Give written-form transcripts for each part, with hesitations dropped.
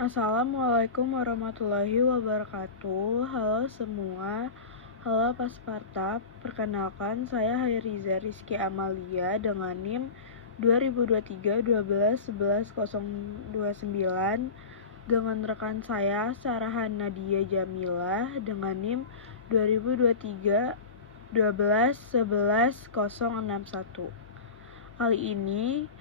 Assalamualaikum warahmatullahi wabarakatuh. Halo semua. Halo Pasparta. Perkenalkan, saya Hairiza Rizky Amalia dengan NIM 2023-12-11-029 dengan rekan saya Sarahan Nadia Jamilah dengan NIM 2023-12-11-061. Kali ini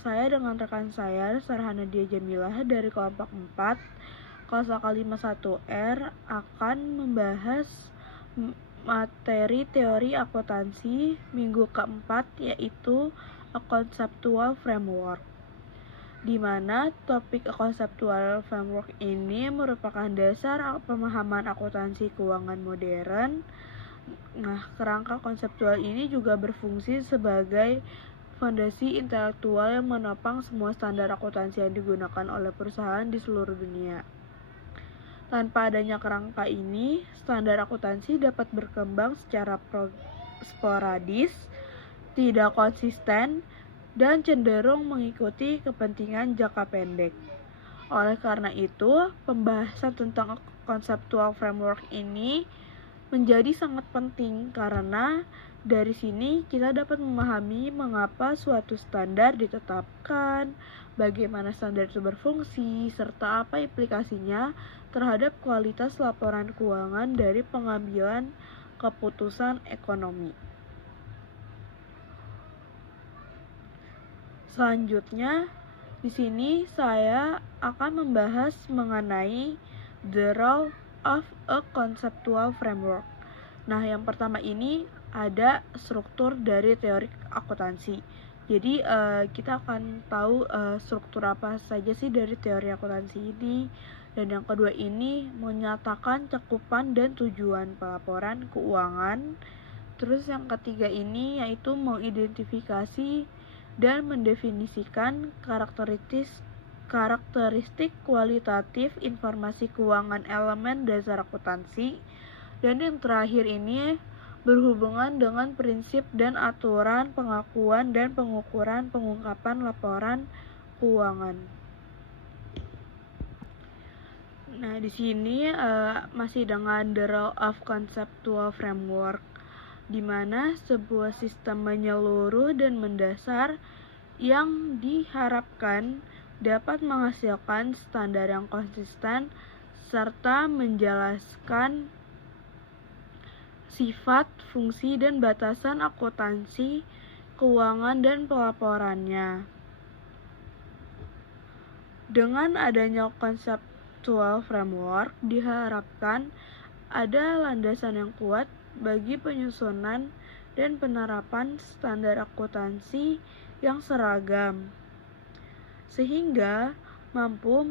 saya dengan rekan saya Sarhana Dia Jamilah dari kelompok 4 kelas AK 51R akan membahas materi teori akuntansi minggu keempat, yaitu A Conceptual Framework, di mana topik A Conceptual Framework ini merupakan dasar pemahaman akuntansi keuangan modern. Nah, kerangka konseptual ini juga berfungsi sebagai fondasi intelektual yang menopang semua standar akuntansi yang digunakan oleh perusahaan di seluruh dunia. Tanpa adanya kerangka ini, standar akuntansi dapat berkembang secara sporadis, tidak konsisten, dan cenderung mengikuti kepentingan jangka pendek. Oleh karena itu, pembahasan tentang conceptual framework ini menjadi sangat penting karena dari sini kita dapat memahami mengapa suatu standar ditetapkan, bagaimana standar itu berfungsi, serta apa implikasinya terhadap kualitas laporan keuangan dari pengambilan keputusan ekonomi. Selanjutnya, di sini saya akan membahas mengenai the role of a conceptual framework. Nah, yang pertama ini ada struktur dari teori akuntansi. Jadi kita akan tahu struktur apa saja sih dari teori akuntansi ini. Dan yang kedua ini menyatakan cakupan dan tujuan pelaporan keuangan. Terus yang ketiga ini yaitu mengidentifikasi dan mendefinisikan karakteristik kualitatif informasi keuangan elemen dasar akuntansi. Dan yang terakhir ini berhubungan dengan prinsip dan aturan pengakuan dan pengukuran pengungkapan laporan keuangan. Nah, di sini masih dengan the role of conceptual framework, di mana sebuah sistem menyeluruh dan mendasar yang diharapkan dapat menghasilkan standar yang konsisten serta menjelaskan sifat, fungsi, dan batasan akuntansi keuangan dan pelaporannya. Dengan adanya conceptual framework, diharapkan ada landasan yang kuat bagi penyusunan dan penerapan standar akuntansi yang seragam, sehingga mampu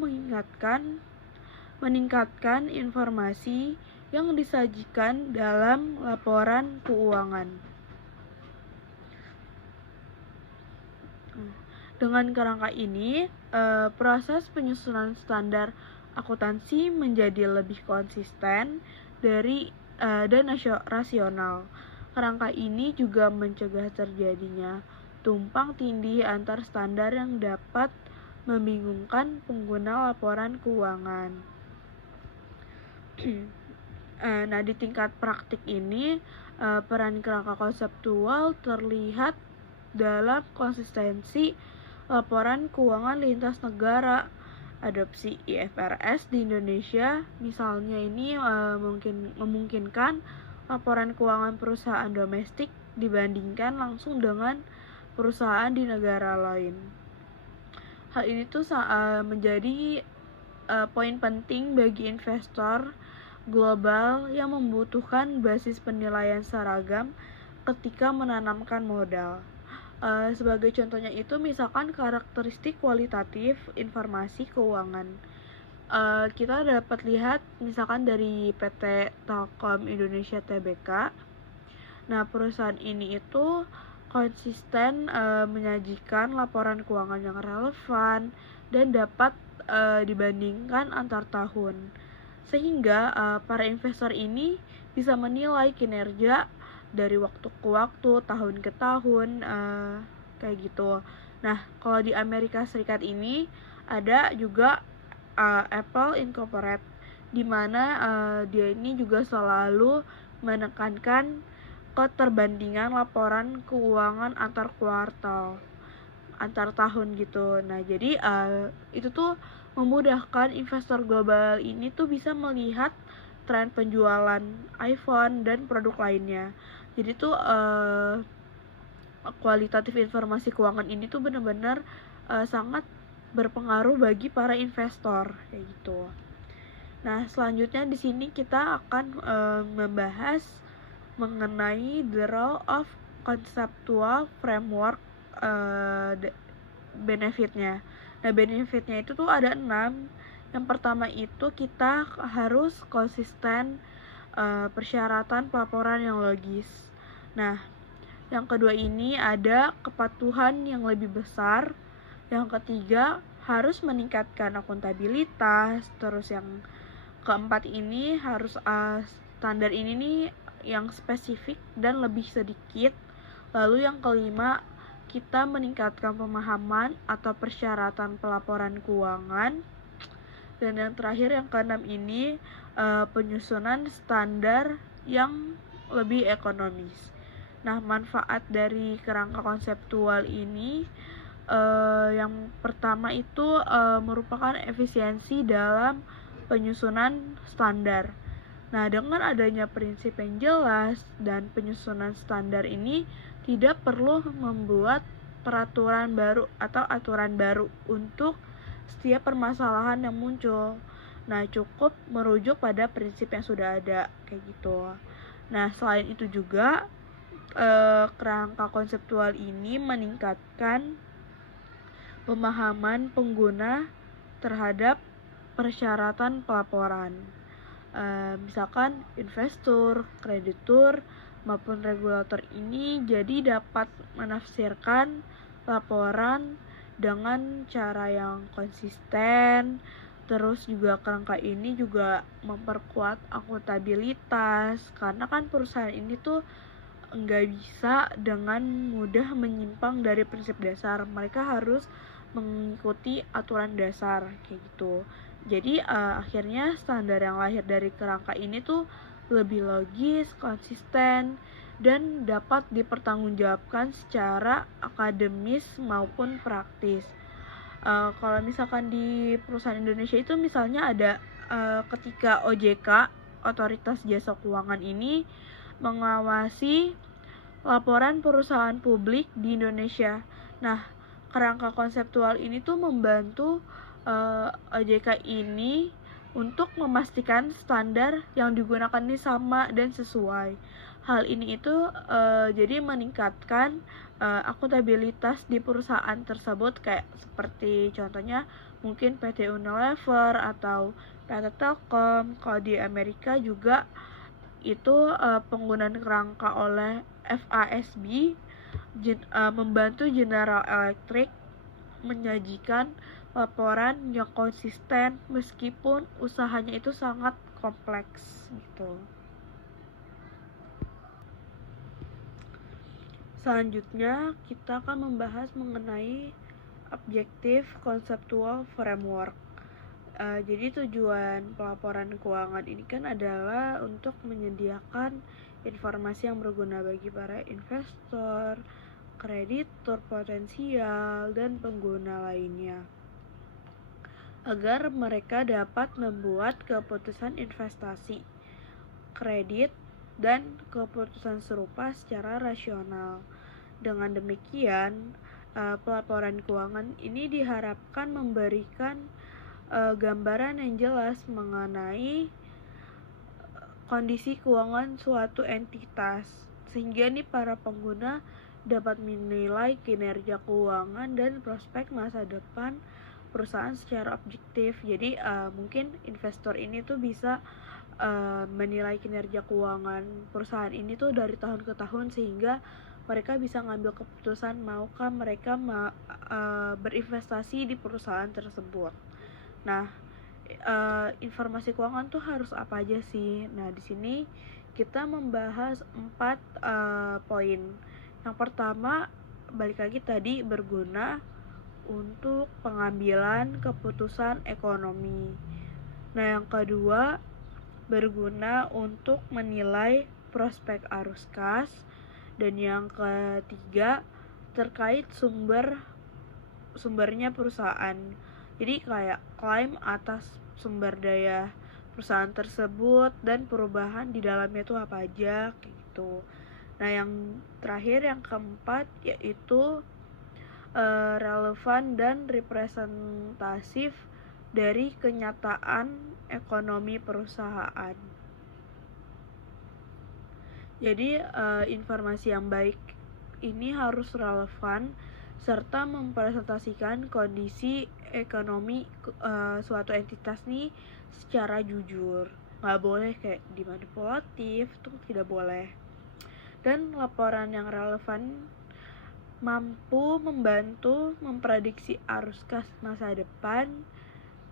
meningkatkan informasi yang disajikan dalam laporan keuangan. Dengan kerangka ini, proses penyusunan standar akuntansi menjadi lebih konsisten dan rasional. Kerangka ini juga mencegah terjadinya tumpang tindih antar standar yang dapat membingungkan pengguna laporan keuangan. Nah, di tingkat praktik ini, peran kerangka konseptual terlihat dalam konsistensi laporan keuangan lintas negara. Adopsi IFRS di Indonesia misalnya ini memungkinkan laporan keuangan perusahaan domestik dibandingkan langsung dengan perusahaan di negara lain. Hal ini tuh menjadi poin penting bagi investor global yang membutuhkan basis penilaian seragam ketika menanamkan modal. Sebagai contohnya itu misalkan karakteristik kualitatif informasi keuangan. Kita dapat lihat misalkan dari PT Telkom Indonesia Tbk. Nah, perusahaan ini itu konsisten menyajikan laporan keuangan yang relevan dan dapat dibandingkan antar tahun, sehingga para investor ini bisa menilai kinerja dari waktu ke waktu, tahun ke tahun, kayak gitu. Nah, kalau di Amerika Serikat ini ada juga Apple Incorporated, di mana dia ini juga selalu menekankan keterbandingan laporan keuangan antar kuartal, antar tahun gitu. Nah, jadi itu tuh memudahkan investor global ini tuh bisa melihat tren penjualan iPhone dan produk lainnya. Jadi tuh kualitatif informasi keuangan ini tuh benar-benar sangat berpengaruh bagi para investor kayak gitu. Nah, selanjutnya di sini kita akan membahas mengenai the role of conceptual framework, benefitnya. Nah, benefitnya itu tuh ada 6. Yang pertama itu kita harus konsisten, persyaratan pelaporan yang logis. Nah, yang kedua ini ada kepatuhan yang lebih besar. Yang ketiga harus meningkatkan akuntabilitas. Terus yang keempat ini harus standar ini nih yang spesifik dan lebih sedikit. Lalu yang kelima, kita meningkatkan pemahaman atau persyaratan pelaporan keuangan. Dan yang terakhir yang keenam ini penyusunan standar yang lebih ekonomis. Nah, manfaat dari kerangka konseptual ini yang pertama itu merupakan efisiensi dalam penyusunan standar. Nah, dengan adanya prinsip yang jelas dan penyusunan standar ini tidak perlu membuat peraturan baru atau aturan baru untuk setiap permasalahan yang muncul. Nah, cukup merujuk pada prinsip yang sudah ada kayak gitu. Nah, selain itu juga kerangka konseptual ini meningkatkan pemahaman pengguna terhadap persyaratan pelaporan. Misalkan investor, kreditur, maupun regulator ini jadi dapat menafsirkan laporan dengan cara yang konsisten. Terus juga kerangka ini juga memperkuat akuntabilitas, karena kan perusahaan ini tuh nggak bisa dengan mudah menyimpang dari prinsip dasar. Mereka harus mengikuti aturan dasar kayak gitu. Jadi akhirnya standar yang lahir dari kerangka ini tuh lebih logis, konsisten, dan dapat dipertanggungjawabkan secara akademis maupun praktis. Kalau misalkan di perusahaan Indonesia itu misalnya ada ketika OJK, Otoritas Jasa Keuangan ini mengawasi laporan perusahaan publik di Indonesia. Nah, kerangka konseptual ini tuh membantu OJK ini untuk memastikan standar yang digunakan ini sama dan sesuai. Hal ini itu jadi meningkatkan akuntabilitas di perusahaan tersebut, kayak seperti contohnya mungkin PT Unilever atau PT Telkom. Kalau di Amerika juga itu penggunaan kerangka oleh FASB membantu General Electric menyajikan laporan yang konsisten meskipun usahanya itu sangat kompleks gitu. Selanjutnya kita akan membahas mengenai objektif konseptual framework. Jadi tujuan pelaporan keuangan ini kan adalah untuk menyediakan informasi yang berguna bagi para investor, kreditur potensial, dan pengguna lainnya, agar mereka dapat membuat keputusan investasi, kredit, dan keputusan serupa secara rasional. Dengan demikian, pelaporan keuangan ini diharapkan memberikan gambaran yang jelas mengenai kondisi keuangan suatu entitas, sehingga nih para pengguna dapat menilai kinerja keuangan dan prospek masa depan perusahaan secara objektif. Jadi mungkin investor ini tuh bisa menilai kinerja keuangan perusahaan ini tuh dari tahun ke tahun, sehingga mereka bisa ngambil keputusan maukah mereka berinvestasi di perusahaan tersebut. Nah, informasi keuangan tuh harus apa aja sih? Nah, di sini kita membahas 4 poin. Yang pertama, balik lagi tadi, berguna untuk pengambilan keputusan ekonomi. Nah, yang kedua, berguna untuk menilai prospek arus kas. Dan yang ketiga, terkait sumbernya perusahaan. Jadi kayak klaim atas sumber daya perusahaan tersebut dan perubahan di dalamnya itu apa aja gitu. Nah, yang terakhir, yang keempat, yaitu relevan dan representatif dari kenyataan ekonomi perusahaan. Jadi informasi yang baik ini harus relevan serta mempresentasikan kondisi ekonomi suatu entitas nih secara jujur. Nggak boleh kayak dimanipulatif, itu tidak boleh. Dan laporan yang relevan mampu membantu memprediksi arus kas masa depan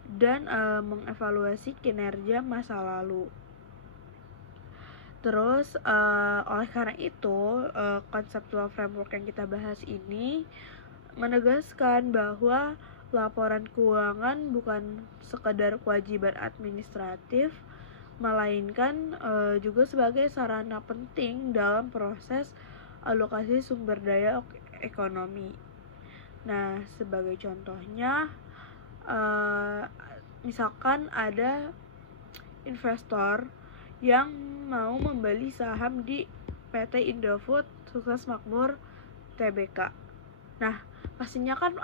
dan mengevaluasi kinerja masa lalu. Terus oleh karena itu konseptual framework yang kita bahas ini menegaskan bahwa laporan keuangan bukan sekedar kewajiban administratif, melainkan juga sebagai sarana penting dalam proses alokasi sumber daya ekonomi. Nah, sebagai contohnya, misalkan ada investor yang mau membeli saham di PT Indofood Sukses Makmur Tbk. Nah, pastinya kan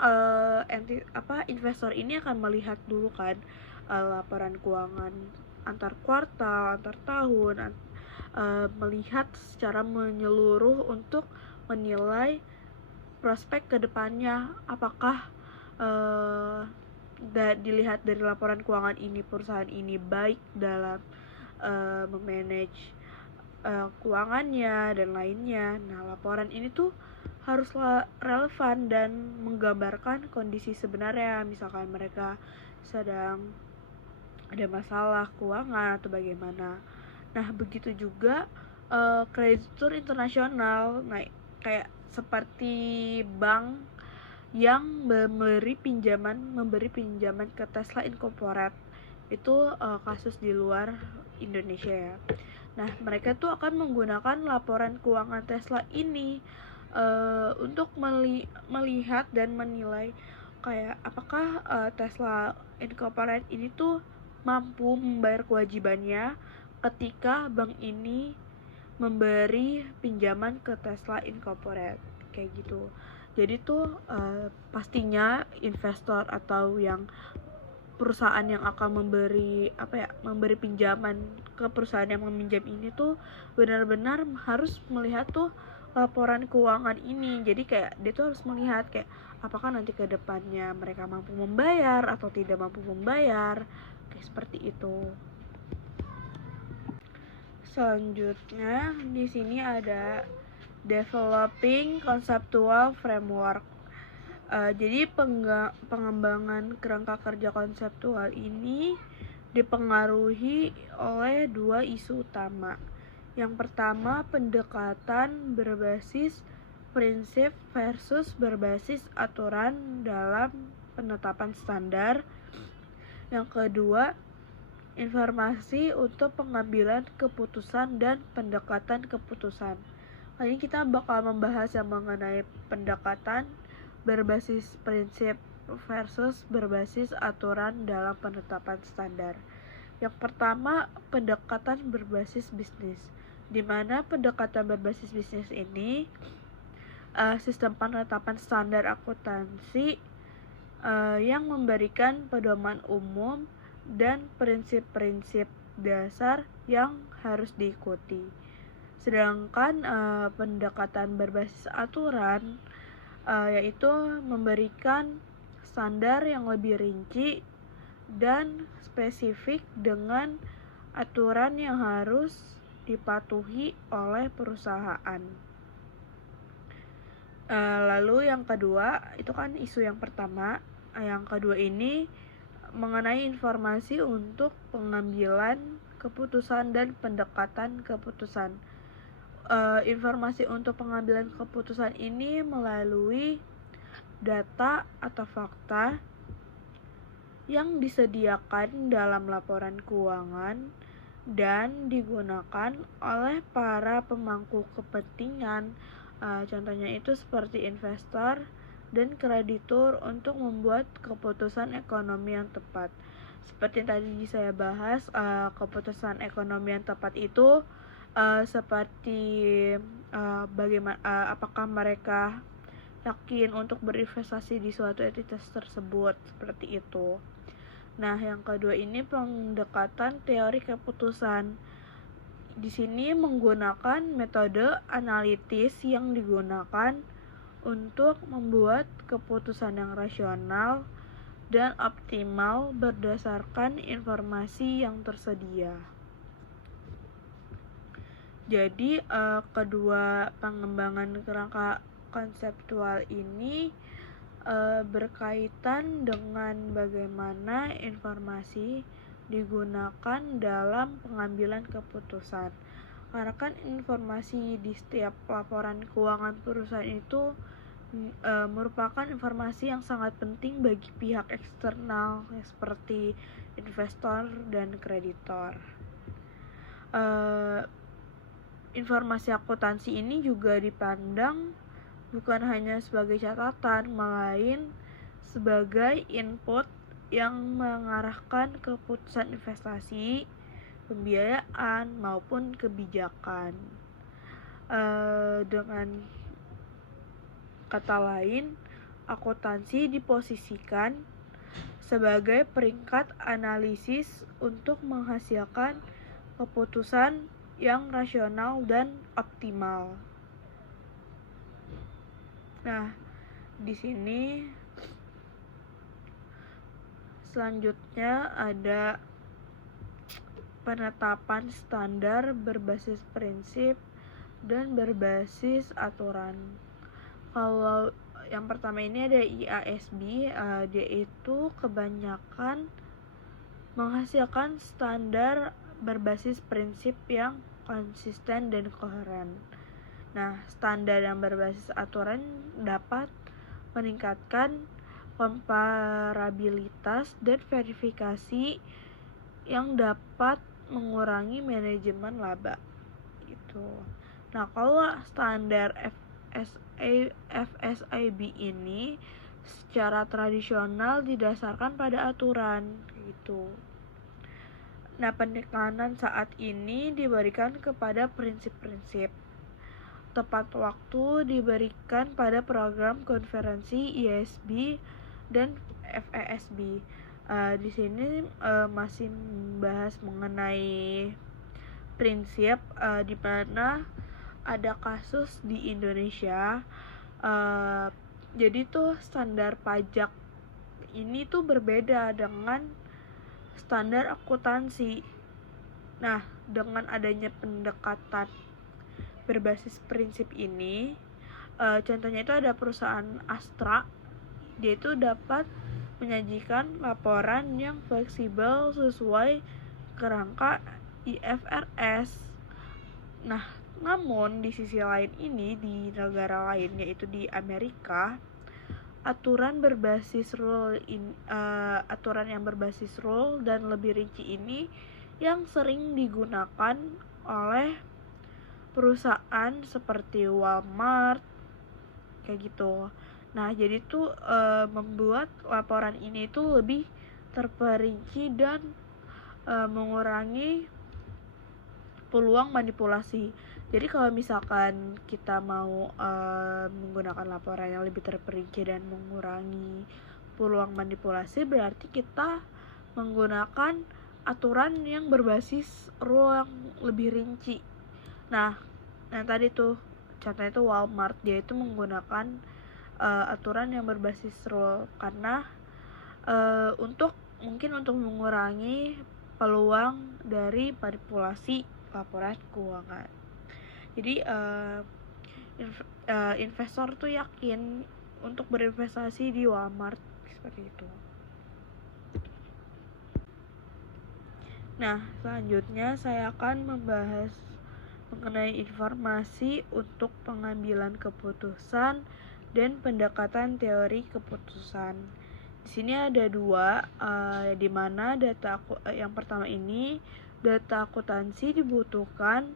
investor ini akan melihat dulu kan laporan keuangan antar kuartal, antar tahun, melihat secara menyeluruh untuk menilai prospek kedepannya, apakah dilihat dari laporan keuangan ini perusahaan ini baik dalam memanage keuangannya dan lainnya. Nah, laporan ini tuh harus relevan dan menggambarkan kondisi sebenarnya, misalkan mereka sedang ada masalah keuangan atau bagaimana. Nah, begitu juga kreditur internasional, nah kayak seperti bank yang memberi pinjaman ke Tesla Incorporated. Itu kasus di luar Indonesia ya. Nah, mereka tuh akan menggunakan laporan keuangan Tesla ini untuk melihat dan menilai kayak apakah Tesla Incorporated ini tuh mampu membayar kewajibannya ketika bank ini memberi pinjaman ke Tesla Incorporated kayak gitu. Jadi tuh pastinya investor atau yang perusahaan yang akan memberi pinjaman ke perusahaan yang meminjam ini tuh benar-benar harus melihat tuh laporan keuangan ini. Jadi kayak dia tuh harus melihat kayak apakah nanti ke depannya mereka mampu membayar atau tidak mampu membayar, kayak seperti itu. Selanjutnya di sini ada developing conceptual framework. Jadi pengembangan kerangka kerja konseptual ini dipengaruhi oleh dua isu utama. Yang pertama, pendekatan berbasis prinsip versus berbasis aturan dalam penetapan standar. Yang kedua, informasi untuk pengambilan keputusan dan pendekatan keputusan. Kali ini kita bakal membahas yang mengenai pendekatan berbasis prinsip versus berbasis aturan dalam penetapan standar. Yang pertama, pendekatan berbasis bisnis. Di mana pendekatan berbasis bisnis ini sistem penetapan standar akuntansi yang memberikan pedoman umum dan prinsip-prinsip dasar yang harus diikuti. Sedangkan pendekatan berbasis aturan yaitu memberikan standar yang lebih rinci dan spesifik dengan aturan yang harus dipatuhi oleh perusahaan. Lalu yang kedua, itu kan isu yang pertama. Yang kedua ini mengenai informasi untuk pengambilan keputusan dan pendekatan keputusan. Informasi untuk pengambilan keputusan ini melalui data atau fakta yang disediakan dalam laporan keuangan dan digunakan oleh para pemangku kepentingan. Contohnya itu seperti investor dan kreditur untuk membuat keputusan ekonomi yang tepat. Seperti yang tadi saya bahas, keputusan ekonomi yang tepat itu seperti bagaimana, apakah mereka yakin untuk berinvestasi di suatu entitas tersebut, seperti itu. Nah, yang kedua ini pendekatan teori keputusan. Di sini menggunakan metode analitis yang digunakan untuk membuat keputusan yang rasional dan optimal berdasarkan informasi yang tersedia. Jadi, kedua pengembangan kerangka konseptual ini berkaitan dengan bagaimana informasi digunakan dalam pengambilan keputusan. Karena kan informasi di setiap laporan keuangan perusahaan itu merupakan informasi yang sangat penting bagi pihak eksternal seperti investor dan kreditor. Informasi akuntansi ini juga dipandang bukan hanya sebagai catatan, melainkan sebagai input yang mengarahkan keputusan investasi, pembiayaan, maupun kebijakan. Dengan kata lain, akuntansi diposisikan sebagai peringkat analisis untuk menghasilkan keputusan yang rasional dan optimal. Nah, di sini selanjutnya ada penetapan standar berbasis prinsip dan berbasis aturan. Kalau yang pertama ini ada IASB, dia itu kebanyakan menghasilkan standar berbasis prinsip yang konsisten dan koheren. Nah, standar yang berbasis aturan dapat meningkatkan komparabilitas dan verifikasi yang dapat mengurangi manajemen laba. Gitu. Nah, kalau standar FSAB ini secara tradisional didasarkan pada aturan, gitu. Nah, penekanan saat ini diberikan kepada prinsip-prinsip. Tepat waktu diberikan pada program konferensi IASB dan FESB. Di sini masih membahas mengenai prinsip, di mana ada kasus di Indonesia. Jadi tuh standar pajak ini tuh berbeda dengan standar akuntansi. Nah, dengan adanya pendekatan berbasis prinsip ini, contohnya itu ada perusahaan Astra, dia itu dapat menyajikan laporan yang fleksibel sesuai kerangka IFRS. Nah, namun di sisi lain ini, di negara lain yaitu di Amerika, aturan yang berbasis rule dan lebih rinci ini yang sering digunakan oleh perusahaan seperti Walmart kayak gitu. Nah, jadi tuh membuat laporan ini tuh lebih terperinci dan mengurangi peluang manipulasi. Jadi kalau misalkan kita mau menggunakan laporan yang lebih terperinci dan mengurangi peluang manipulasi, berarti kita menggunakan aturan yang berbasis rule yang lebih rinci. Nah, yang tadi tuh contohnya itu Walmart, dia itu menggunakan aturan yang berbasis rule karena untuk mengurangi peluang dari manipulasi laporan keuangan. Jadi investor tuh yakin untuk berinvestasi di Walmart seperti itu. Nah, selanjutnya saya akan membahas mengenai informasi untuk pengambilan keputusan dan pendekatan teori keputusan. Di sini ada dua, di mana yang pertama ini data akuntansi dibutuhkan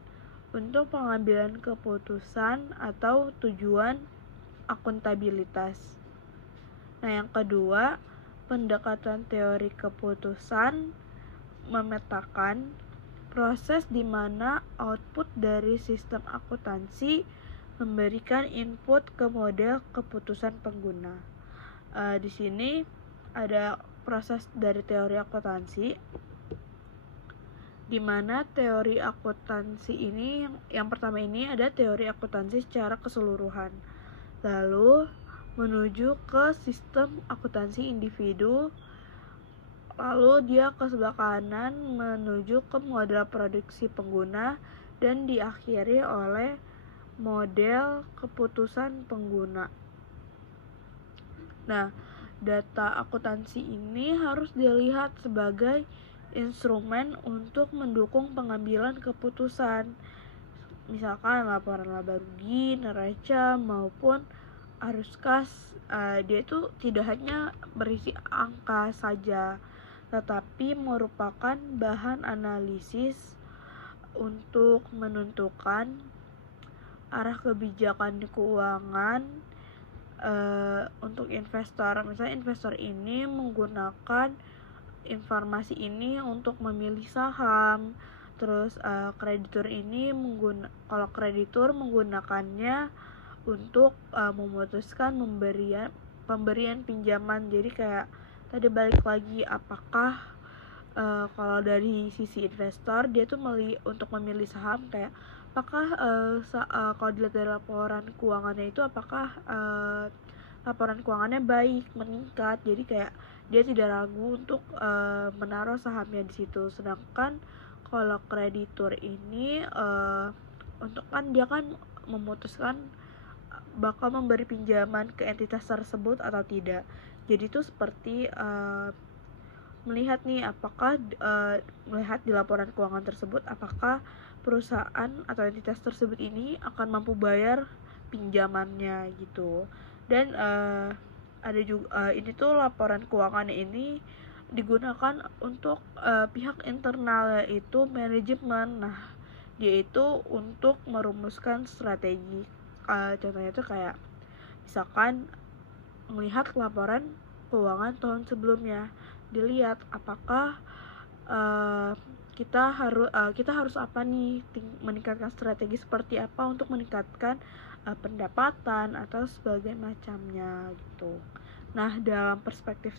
untuk pengambilan keputusan atau tujuan akuntabilitas. Nah, yang kedua, pendekatan teori keputusan memetakan proses di mana output dari sistem akuntansi memberikan input ke model keputusan pengguna. Di sini ada proses dari teori akuntansi, di mana teori akuntansi ini yang pertama ini ada teori akuntansi secara keseluruhan, lalu menuju ke sistem akuntansi individu, lalu dia ke sebelah kanan menuju ke model produksi pengguna, dan diakhiri oleh model keputusan pengguna. Nah, data akuntansi ini harus dilihat sebagai instrumen untuk mendukung pengambilan keputusan, misalkan laporan laba rugi, neraca, maupun arus kas. Dia itu tidak hanya berisi angka saja, tetapi merupakan bahan analisis untuk menentukan arah kebijakan keuangan untuk investor. Misalnya investor ini menggunakan informasi ini untuk memilih saham, terus kreditur ini kalau kreditur menggunakannya untuk memutuskan pemberian pinjaman. Jadi kayak tadi balik lagi, apakah kalau dari sisi investor dia tuh untuk memilih saham, kayak apakah kalau dilihat dari laporan keuangannya itu apakah laporan keuangannya baik, meningkat, jadi kayak dia tidak ragu untuk menaruh sahamnya di situ. Sedangkan kalau kreditur ini untuk dia kan memutuskan bakal memberi pinjaman ke entitas tersebut atau tidak. Jadi itu seperti melihat nih apakah melihat di laporan keuangan tersebut apakah perusahaan atau entitas tersebut ini akan mampu bayar pinjamannya gitu. Dan ada juga ini tuh laporan keuangan ini digunakan untuk pihak internal, yaitu manajemen. Nah, dia itu untuk merumuskan strategi. Contohnya tuh kayak misalkan melihat laporan keuangan tahun sebelumnya, dilihat apakah kita harus apa nih, meningkatkan strategi seperti apa untuk meningkatkan pendapatan atau sebagai macamnya gitu. Nah, dalam perspektif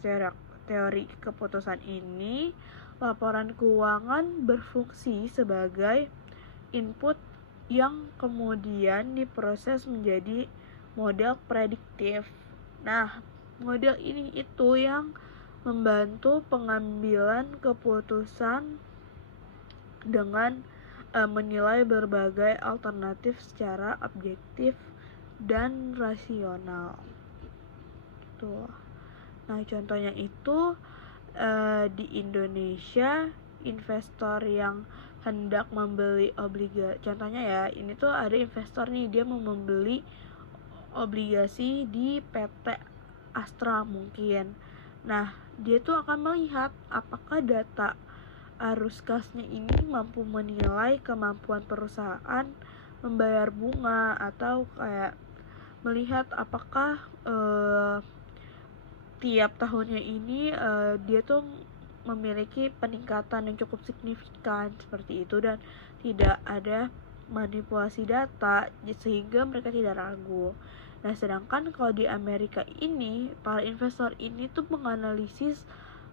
teori keputusan ini, laporan keuangan berfungsi sebagai input yang kemudian diproses menjadi model prediktif. Nah, model ini itu yang membantu pengambilan keputusan dengan menilai berbagai alternatif secara objektif dan rasional. Tuh. Nah, contohnya itu di Indonesia, investor yang hendak membeli obligasi. Contohnya ya, ini tuh ada investor nih, dia mau membeli obligasi di PT Astra mungkin. Nah, dia tuh akan melihat apakah data arus kasnya ini mampu menilai kemampuan perusahaan membayar bunga, atau kayak melihat apakah tiap tahunnya ini dia tuh memiliki peningkatan yang cukup signifikan seperti itu, dan tidak ada manipulasi data sehingga mereka tidak ragu. Nah, sedangkan kalau di Amerika ini, para investor ini tuh menganalisis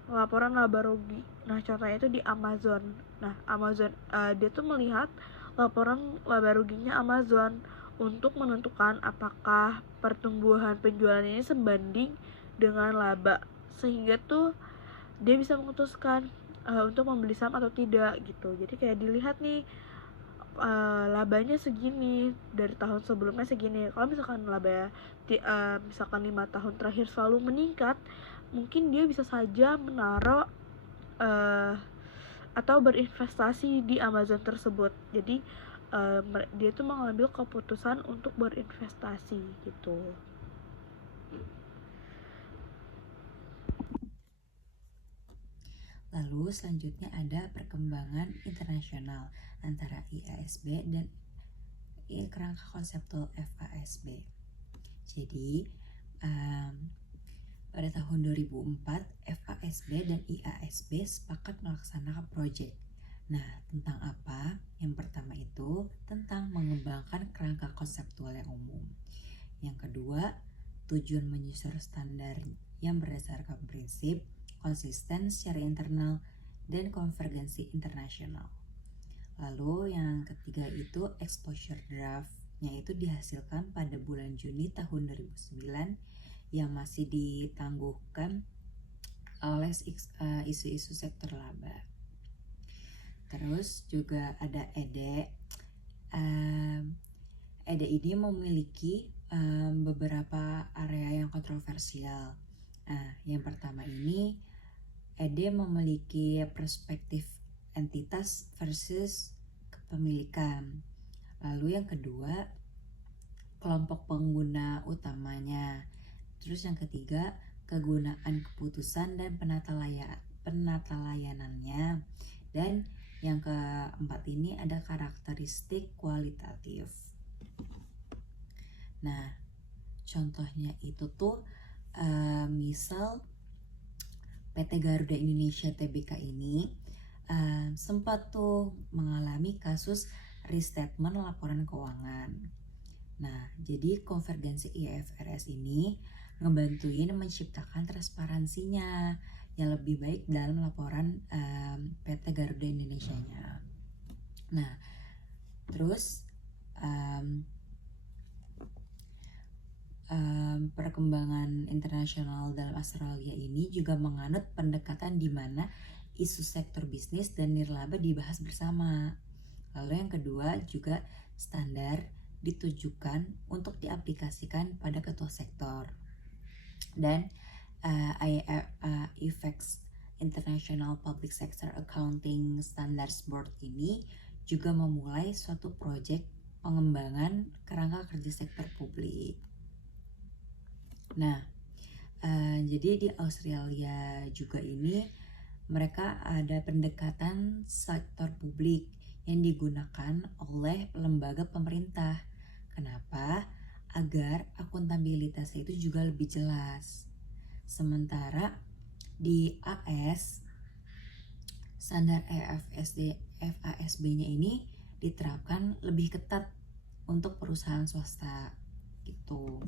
laporan laba rugi. Nah, contohnya itu di Amazon. Nah, Amazon dia tuh melihat laporan laba ruginya Amazon untuk menentukan apakah pertumbuhan penjualan ini sebanding dengan laba, sehingga tuh dia bisa memutuskan untuk membeli saham atau tidak gitu. Jadi kayak dilihat nih labanya segini, dari tahun sebelumnya segini. Kalau misalkan laba misalkan 5 tahun terakhir selalu meningkat, mungkin dia bisa saja menaruh atau berinvestasi di Amazon tersebut. Jadi dia tuh mengambil keputusan untuk berinvestasi gitu. Lalu selanjutnya ada perkembangan internasional antara IASB dan kerangka konseptual FASB. Jadi pada tahun 2004 FASB dan IASB sepakat melaksanakan proyek. Nah, tentang apa? Yang pertama itu tentang mengembangkan kerangka konseptual yang umum. Yang kedua, tujuan menyusun standar yang berdasarkan prinsip konsisten secara internal dan konvergensi internasional. Lalu yang ketiga itu exposure draft-nya itu dihasilkan pada bulan Juni tahun 2009 yang masih ditangguhkan oleh isu-isu sektor laba. Terus juga ada EDE. EDE ini memiliki beberapa area yang kontroversial. Nah, yang pertama ini EDE memiliki perspektif entitas versus kepemilikan. Lalu yang kedua, kelompok pengguna utamanya. Terus yang ketiga, kegunaan keputusan dan penata layanannya. Dan yang keempat ini ada karakteristik kualitatif. Nah, contohnya itu tuh misal PT Garuda Indonesia Tbk ini sempat tuh mengalami kasus restatement laporan keuangan. Nah, jadi konvergensi IFRS ini ngebantuin menciptakan transparansinya yang lebih baik dalam laporan PT Garuda Indonesia-nya. Nah, terus perkembangan internasional dalam Australia ini juga menganut pendekatan di mana isu sektor bisnis dan nirlaba dibahas bersama. Lalu yang kedua juga standar ditujukan untuk diaplikasikan pada ketua sektor. Dan IFAC International Public Sector Accounting Standards Board ini juga memulai suatu proyek pengembangan kerangka kerja sektor publik. Nah, jadi di Australia juga ini mereka ada pendekatan sektor publik yang digunakan oleh lembaga pemerintah. Kenapa? Agar akuntabilitasnya itu juga lebih jelas. Sementara di AS, standar FASB-nya ini diterapkan lebih ketat untuk perusahaan swasta gitu.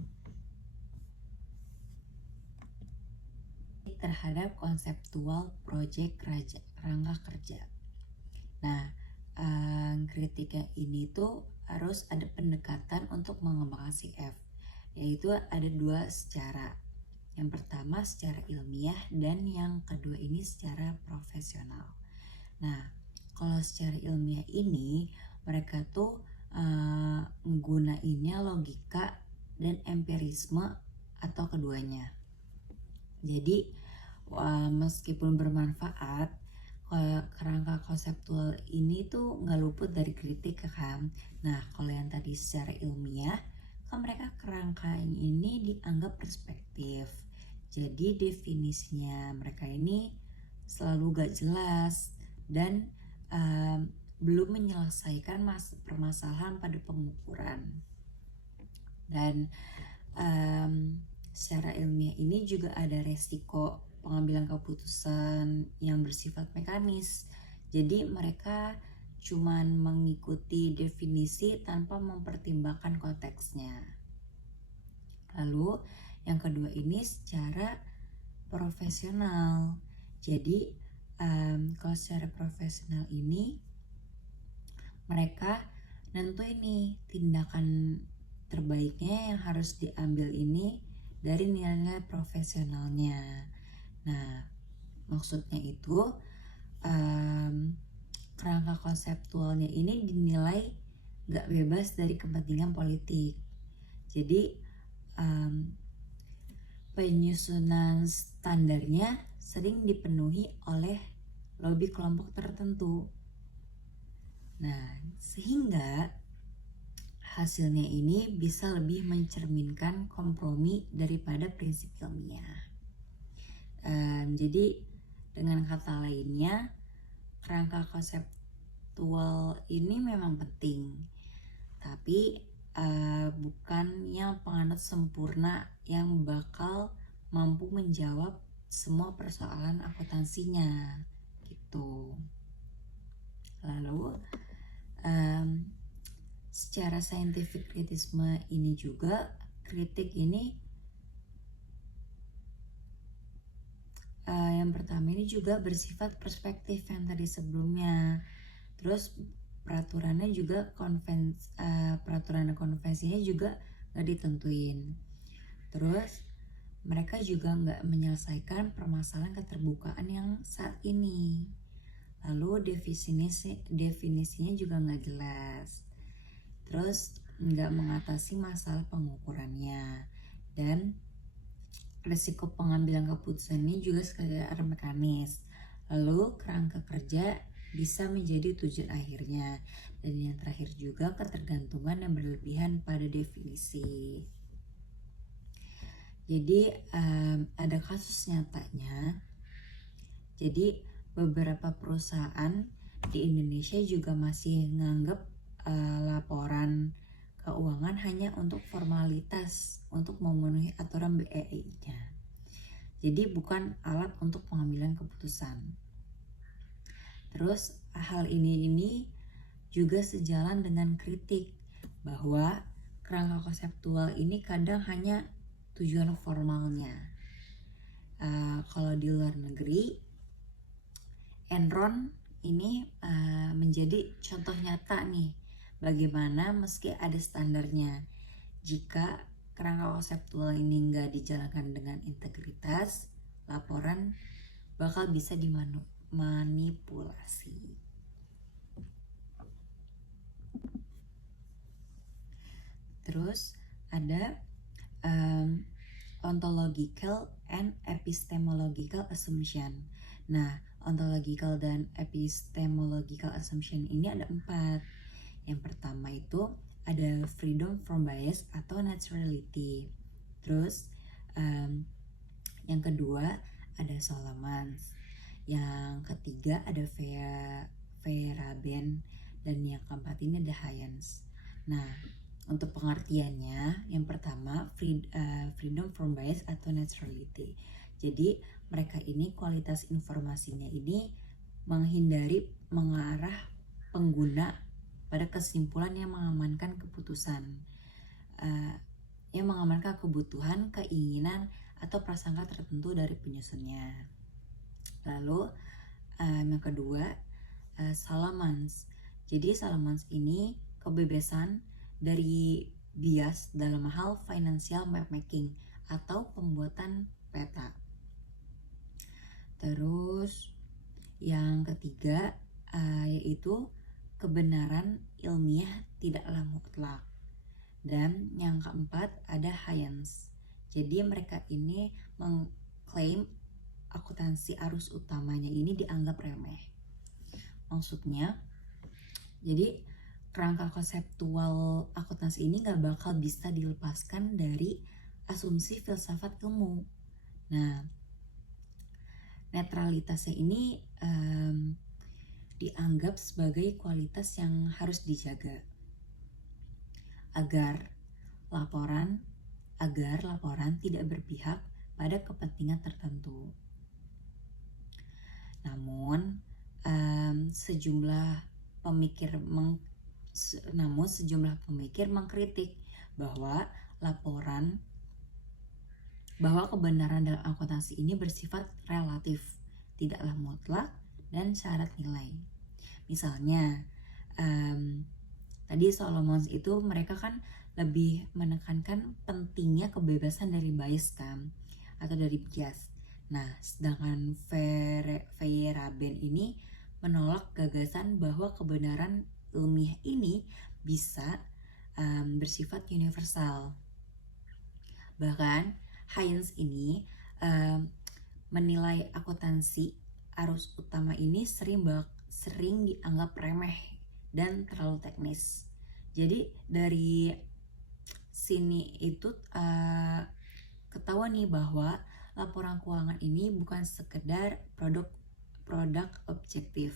Terhadap konseptual proyek kerangka kerja. Nah, kritiknya ini tuh harus ada pendekatan untuk mengembangkan CF, yaitu ada dua secara. Yang pertama secara ilmiah dan yang kedua ini secara profesional. Nah, kalau secara ilmiah ini mereka tuh menggunainnya logika dan empirisme atau keduanya. Jadi meskipun bermanfaat, kerangka konseptual ini tuh nggak luput dari kritik kan. Nah, kalau yang tadi secara ilmiah kan mereka kerangka ini dianggap perspektif. Jadi definisinya mereka ini selalu gak jelas dan belum menyelesaikan permasalahan pada pengukuran. Dan secara ilmiah ini juga ada resiko pengambilan keputusan yang bersifat mekanis. Jadi mereka cuman mengikuti definisi tanpa mempertimbangkan konteksnya. Lalu yang kedua ini secara profesional. Jadi kalau secara profesional ini mereka nentuin nih tindakan terbaiknya yang harus diambil ini dari nilai profesionalnya. Nah, maksudnya itu kerangka konseptualnya ini dinilai gak bebas dari kepentingan politik. Jadi penyusunan standarnya sering dipenuhi oleh lobby kelompok tertentu. Nah, sehingga hasilnya ini bisa lebih mencerminkan kompromi daripada prinsip ilmiah. Jadi Dengan kata lainnya, kerangka konseptual ini memang penting, tapi bukannya penganut sempurna yang bakal mampu menjawab semua persoalan akuntansinya gitu. Lalu secara scientific kritisme ini juga, kritik ini yang pertama ini juga bersifat perspektif yang tadi sebelumnya. Terus peraturannya juga peraturan dan konvensinya juga nggak ditentuin. Terus mereka juga nggak menyelesaikan permasalahan keterbukaan yang saat ini. Lalu definisinya juga nggak jelas. Terus nggak mengatasi masalah pengukurannya, dan risiko pengambilan keputusan ini juga sekedar mekanis. Lalu kerangka kerja bisa menjadi tujuan akhirnya, dan yang terakhir juga ketergantungan yang berlebihan pada definisi. Jadi ada kasus nyatanya. Jadi beberapa perusahaan di Indonesia juga masih menganggap laporan keuangan hanya untuk formalitas untuk memenuhi aturan BEI-nya. Jadi bukan alat untuk pengambilan keputusan. Terus hal ini juga sejalan dengan kritik bahwa kerangka konseptual ini kadang hanya tujuan formalnya. Kalau di luar negeri, Enron ini menjadi contoh nyata nih bagaimana meski ada standarnya, jika kerangka konseptual ini nggak dijalankan dengan integritas, laporan bakal bisa dimanipulasi. Terus ada ontological and epistemological assumption. Nah, ontological dan epistemological assumption ini ada 4. Yang pertama itu ada freedom from bias atau naturality. Terus yang kedua ada Solomons. Yang ketiga ada Feyerabend, dan yang keempat ini ada Haynes. Nah, untuk pengertiannya, yang pertama freedom from bias atau naturality. Jadi mereka ini kualitas informasinya ini menghindari mengarah pengguna pada kesimpulan yang mengamankan keputusan, yang mengamankan kebutuhan, keinginan, atau prasangka tertentu dari penyusunnya. Lalu yang kedua Solomons. Jadi Solomons ini kebebasan dari bias dalam hal financial mapmaking atau pembuatan peta. Terus yang ketiga yaitu kebenaran ilmiah tidaklah mutlak. Dan yang keempat ada Haynes. Jadi mereka ini mengklaim akuntansi arus utamanya ini dianggap remeh. Maksudnya, jadi kerangka konseptual akuntansi ini gak bakal bisa dilepaskan dari asumsi filsafat ilmu. Nah, netralitasnya ini dianggap sebagai kualitas yang harus dijaga agar laporan tidak berpihak pada kepentingan tertentu. Namun sejumlah pemikir mengkritik bahwa kebenaran dalam akuntansi ini bersifat relatif, tidaklah mutlak dan syarat nilai. Misalnya tadi Solomons itu mereka kan lebih menekankan pentingnya kebebasan dari bias kan, atau dari bias. Nah, sedangkan Feyerabend ini menolak gagasan bahwa kebenaran ilmiah ini bisa bersifat universal. Bahkan Haynes ini menilai akuntansi arus utama ini sering dianggap remeh dan terlalu teknis. Jadi dari sini itu ketahuan nih bahwa laporan keuangan ini bukan sekedar produk produk objektif,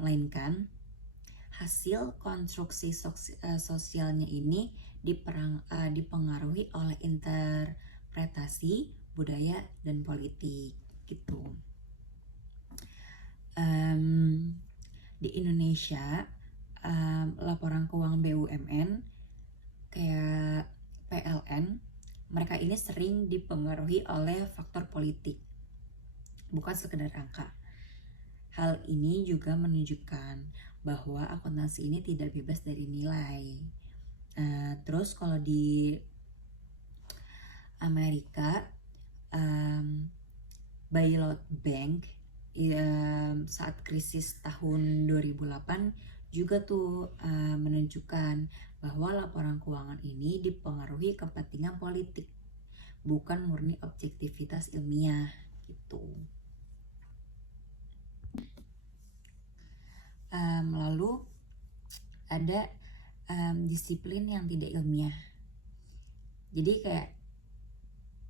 melainkan hasil konstruksi sosialnya ini dipengaruhi oleh interpretasi budaya dan politik gitu. Di Indonesia, laporan keuangan BUMN kayak PLN, mereka ini sering dipengaruhi oleh faktor politik, bukan sekedar angka. Hal ini juga menunjukkan bahwa akuntansi ini tidak bebas dari nilai. Terus kalau di Amerika, Bailout Bank saat krisis tahun 2008 juga tuh menunjukkan bahwa laporan keuangan ini dipengaruhi kepentingan politik, bukan murni objektivitas ilmiah gitu. Lalu ada disiplin yang tidak ilmiah. Jadi kayak,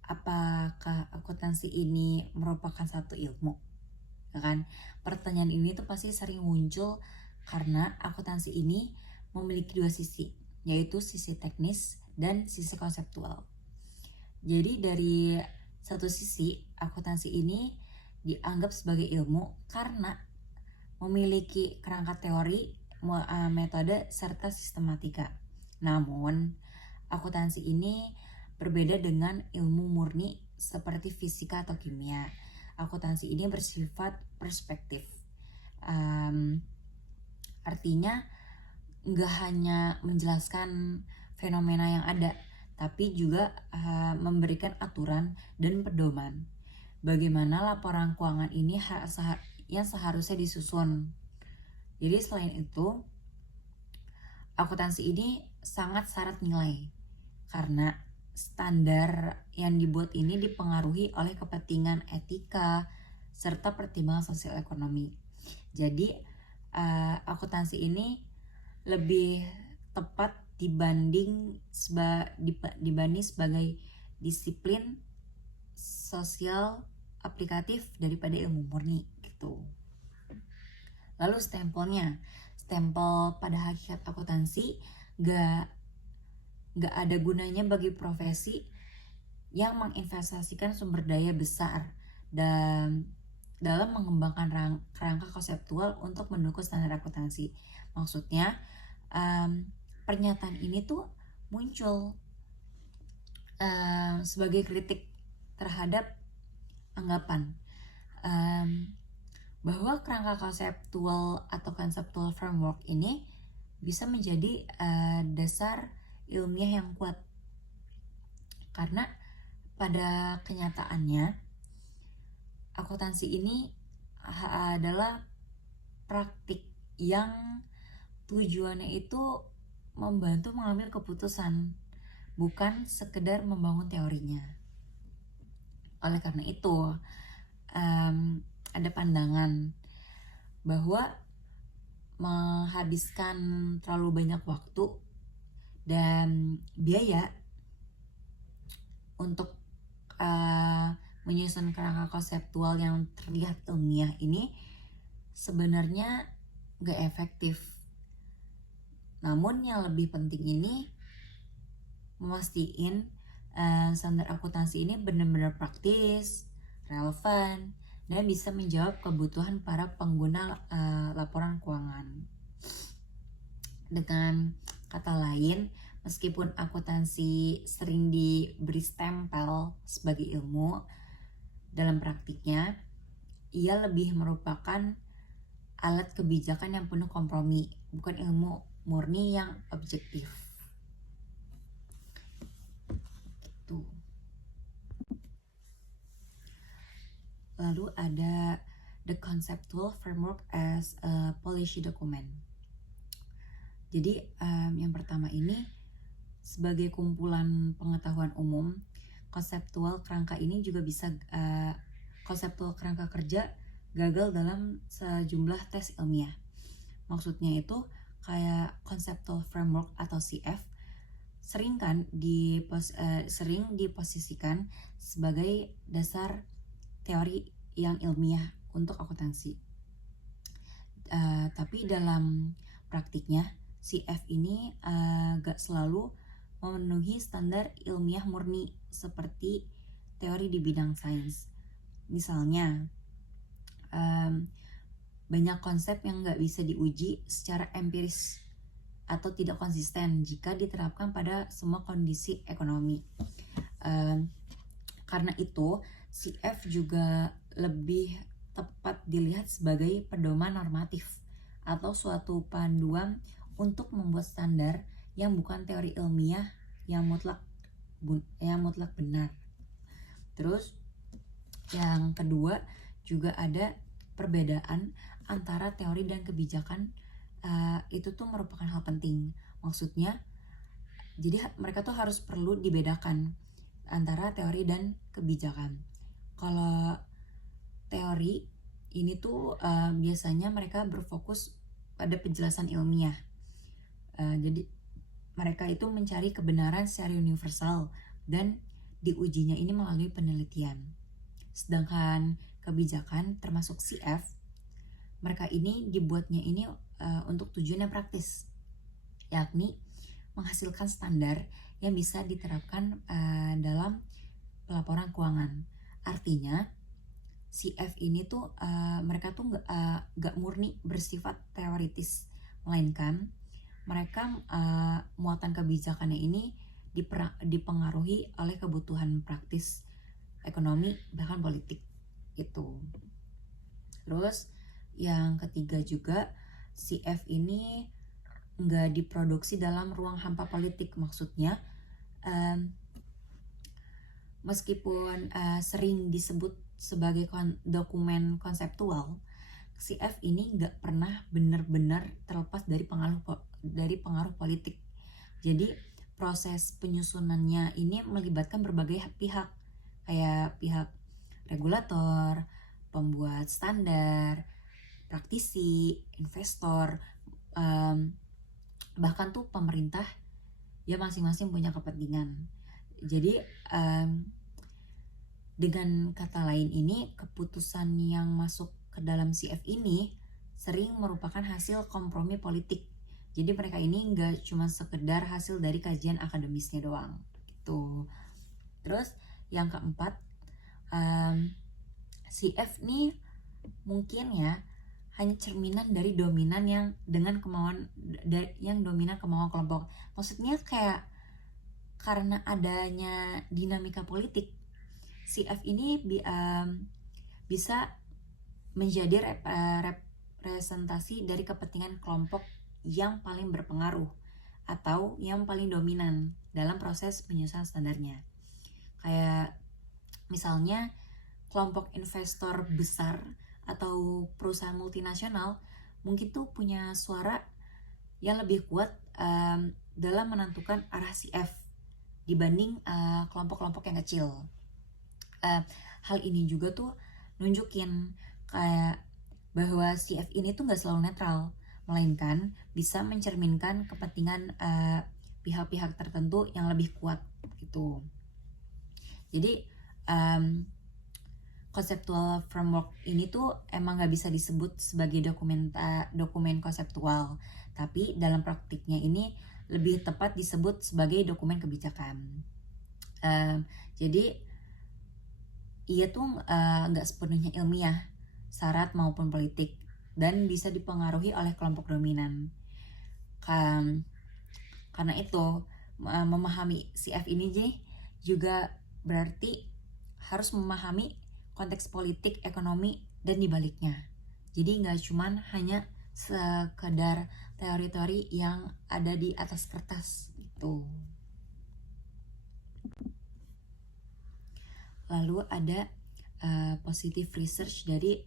apakah akuntansi ini merupakan satu ilmu? Ya kan? Pertanyaan ini tuh pasti sering muncul karena akuntansi ini memiliki dua sisi, yaitu sisi teknis dan sisi konseptual. Jadi dari satu sisi, akuntansi ini dianggap sebagai ilmu karena memiliki kerangka teori, metode, serta sistematika. Namun, akuntansi ini berbeda dengan ilmu murni seperti fisika atau kimia. Akuntansi ini bersifat perspektif. Artinya nggak hanya menjelaskan fenomena yang ada, tapi juga memberikan aturan dan pedoman bagaimana laporan keuangan ini yang seharusnya disusun. Jadi selain itu, akuntansi ini sangat syarat nilai karena standar yang dibuat ini dipengaruhi oleh kepentingan etika serta pertimbangan sosial ekonomi. Jadi akuntansi ini lebih tepat dibanding sebagai disiplin sosial aplikatif daripada ilmu murni gitu. Lalu stempel pada hakikat akuntansi gak ada gunanya bagi profesi yang menginvestasikan sumber daya besar dan dalam mengembangkan kerangka konseptual untuk mendukung standar akuntansi. Maksudnya pernyataan ini tuh muncul sebagai kritik terhadap anggapan bahwa kerangka konseptual atau conceptual framework ini bisa menjadi dasar ilmiah yang kuat, karena pada kenyataannya akuntansi ini adalah praktik yang tujuannya itu membantu mengambil keputusan, bukan sekedar membangun teorinya. Oleh karena itu, ada pandangan bahwa menghabiskan terlalu banyak waktu dan biaya untuk menyusun kerangka konseptual yang terlihat ilmiah ini sebenarnya gak efektif. Namun yang lebih penting ini memastikan standar akuntansi ini benar-benar praktis, relevan, dan bisa menjawab kebutuhan para pengguna laporan keuangan. Dengan kata lain, meskipun akuntansi sering diberi stempel sebagai ilmu, dalam praktiknya ia lebih merupakan alat kebijakan yang penuh kompromi, bukan ilmu murni yang objektif. Gitu. Lalu ada the conceptual framework as a policy document. Jadi yang pertama ini sebagai kumpulan pengetahuan umum, konseptual kerangka ini juga bisa konseptual kerangka kerja gagal dalam sejumlah tes ilmiah. Maksudnya itu kayak conceptual framework atau CF sering diposisikan sebagai dasar teori yang ilmiah untuk akuntansi. Tapi dalam praktiknya CF ini gak selalu memenuhi standar ilmiah murni seperti teori di bidang sains. Misalnya banyak konsep yang gak bisa diuji secara empiris atau tidak konsisten jika diterapkan pada semua kondisi ekonomi. Karena itu CF juga lebih tepat dilihat sebagai pedoman normatif atau suatu panduan untuk membuat standar yang bukan teori ilmiah yang mutlak benar. Terus yang kedua juga ada perbedaan antara teori dan kebijakan. Itu tuh merupakan hal penting. Maksudnya jadi mereka tuh harus perlu dibedakan antara teori dan kebijakan. Kalau teori ini tuh biasanya mereka berfokus pada penjelasan ilmiah. Jadi mereka itu mencari kebenaran secara universal dan diujinya ini melalui penelitian. Sedangkan kebijakan termasuk CF, mereka ini dibuatnya ini untuk tujuan yang praktis, yakni menghasilkan standar yang bisa diterapkan dalam pelaporan keuangan. Artinya CF ini tuh mereka tuh nggak murni bersifat teoritis, melainkan mereka muatan kebijakannya ini dipengaruhi oleh kebutuhan praktis ekonomi bahkan politik itu. Terus yang ketiga juga CF ini nggak diproduksi dalam ruang hampa politik. Maksudnya meskipun sering disebut sebagai dokumen konseptual, CF ini nggak pernah benar-benar terlepas dari pengaruh politik. Jadi proses penyusunannya ini melibatkan berbagai pihak, kayak pihak regulator, pembuat standar, praktisi, investor, bahkan tuh pemerintah ya masing-masing punya kepentingan. Jadi dengan kata lain ini, keputusan yang masuk ke dalam CF ini sering merupakan hasil kompromi politik. Jadi mereka ini nggak cuma sekedar hasil dari kajian akademisnya doang gitu. Terus yang keempat, CF nih mungkin ya hanya cerminan dari dominan yang dominan kemauan kelompok. Maksudnya kayak karena adanya dinamika politik, CF ini bisa menjadi representasi dari kepentingan kelompok yang paling berpengaruh atau yang paling dominan dalam proses penyusunan standarnya. Kayak misalnya kelompok investor besar atau perusahaan multinasional mungkin tuh punya suara yang lebih kuat dalam menentukan arah CF dibanding kelompok-kelompok yang kecil. Hal ini juga tuh nunjukin kayak bahwa CF ini tuh nggak selalu netral, melainkan bisa mencerminkan kepentingan pihak-pihak tertentu yang lebih kuat gitu. Jadi conceptual framework ini tuh emang nggak bisa disebut sebagai dokumen konseptual, tapi dalam praktiknya ini lebih tepat disebut sebagai dokumen kebijakan. Jadi ia tuh nggak sepenuhnya ilmiah, syarat maupun politik, dan bisa dipengaruhi oleh kelompok dominan. Karena itu memahami CF ini juga berarti harus memahami konteks politik, ekonomi, dan dibaliknya. Jadi nggak cuman hanya sekedar teori-teori yang ada di atas kertas gitu. Lalu ada positive research dari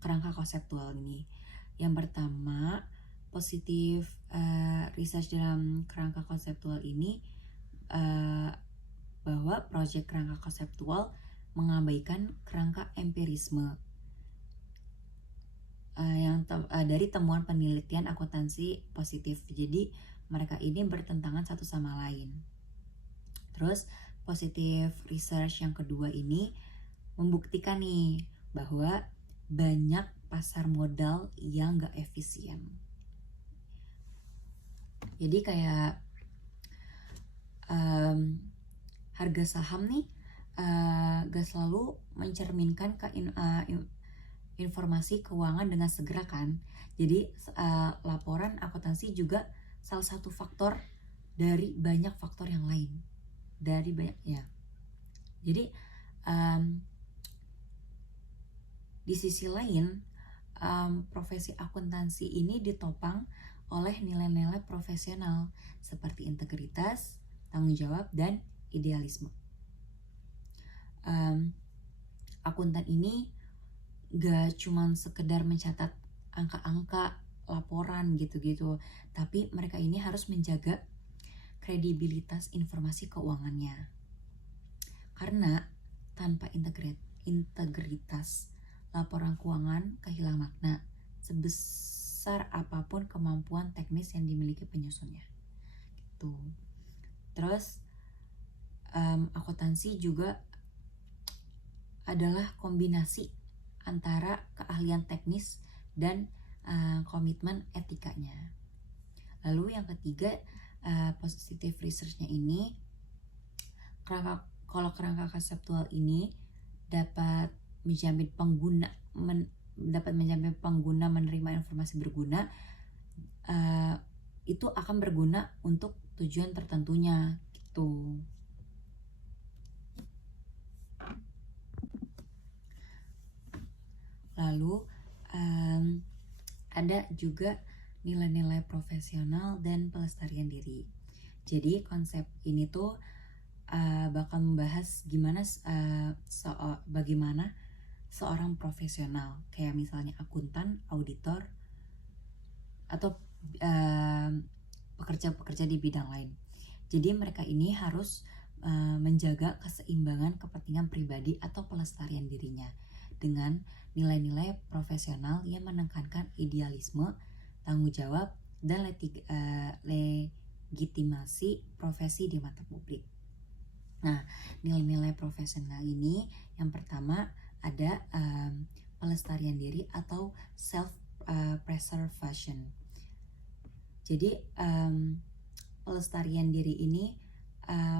kerangka konseptual ini. Yang pertama, positive research dalam kerangka konseptual ini bahwa proyek kerangka konseptual mengabaikan kerangka empirisme dari temuan penelitian akuntansi positif. Jadi mereka ini bertentangan satu sama lain. Terus positive research yang kedua ini membuktikan nih bahwa banyak pasar modal yang gak efisien. Jadi kayak harga saham nih gak selalu mencerminkan informasi keuangan dengan segera kan. Jadi laporan akuntansi juga salah satu faktor dari banyak faktor yang lain. Jadi di sisi lain profesi akuntansi ini ditopang oleh nilai-nilai profesional seperti integritas, tanggung jawab, dan idealisme. Akuntan ini gak cuman sekedar mencatat angka-angka laporan gitu-gitu, tapi mereka ini harus menjaga kredibilitas informasi keuangannya. Karena tanpa integritas, laporan keuangan kehilangan makna sebesar apapun kemampuan teknis yang dimiliki penyusunnya. Gitu. Terus akuntansi juga adalah kombinasi antara keahlian teknis dan komitmen etikanya. Lalu yang ketiga, positive research-nya ini, kalau kerangka konseptual ini dapat menjamin pengguna menerima informasi berguna, itu akan berguna untuk tujuan tertentunya gitu. Lalu ada juga nilai-nilai profesional dan pelestarian diri. Jadi konsep ini tuh bakal membahas bagaimana seorang profesional, kayak misalnya akuntan, auditor, atau pekerja-pekerja di bidang lain. Jadi mereka ini harus menjaga keseimbangan kepentingan pribadi atau pelestarian dirinya dengan nilai-nilai profesional yang menekankan idealisme, tanggung jawab, dan legitimasi profesi di mata publik. Nah, nilai-nilai profesional ini yang pertama ada pelestarian diri atau self-preservation. Jadi pelestarian diri ini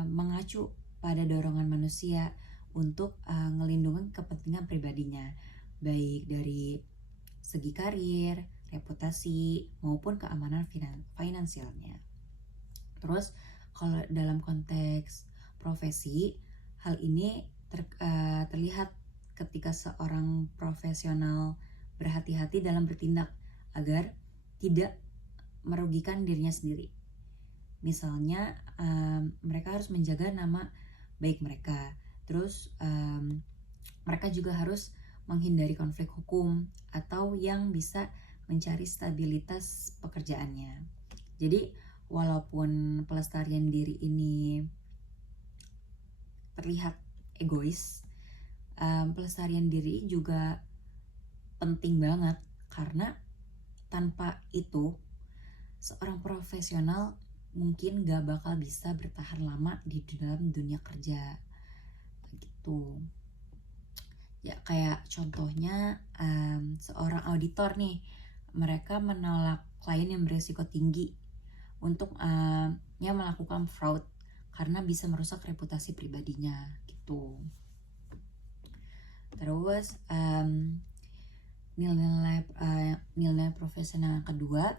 mengacu pada dorongan manusia untuk ngelindungin kepentingan pribadinya, baik dari segi karir, reputasi, maupun keamanan finansialnya. Terus kalau dalam konteks profesi, hal ini terlihat ketika seorang profesional berhati-hati dalam bertindak agar tidak merugikan dirinya sendiri. Misalnya mereka harus menjaga nama baik mereka. Terus mereka juga harus menghindari konflik hukum atau yang bisa mencari stabilitas pekerjaannya. Jadi walaupun pelestarian diri ini terlihat egois, pelestarian diri juga penting banget karena tanpa itu seorang profesional mungkin gak bakal bisa bertahan lama di dalam dunia kerja gitu. Ya kayak contohnya seorang auditor nih, mereka menolak klien yang berisiko tinggi untuk yang melakukan fraud karena bisa merusak reputasi pribadinya gitu. Terus nilai profesional kedua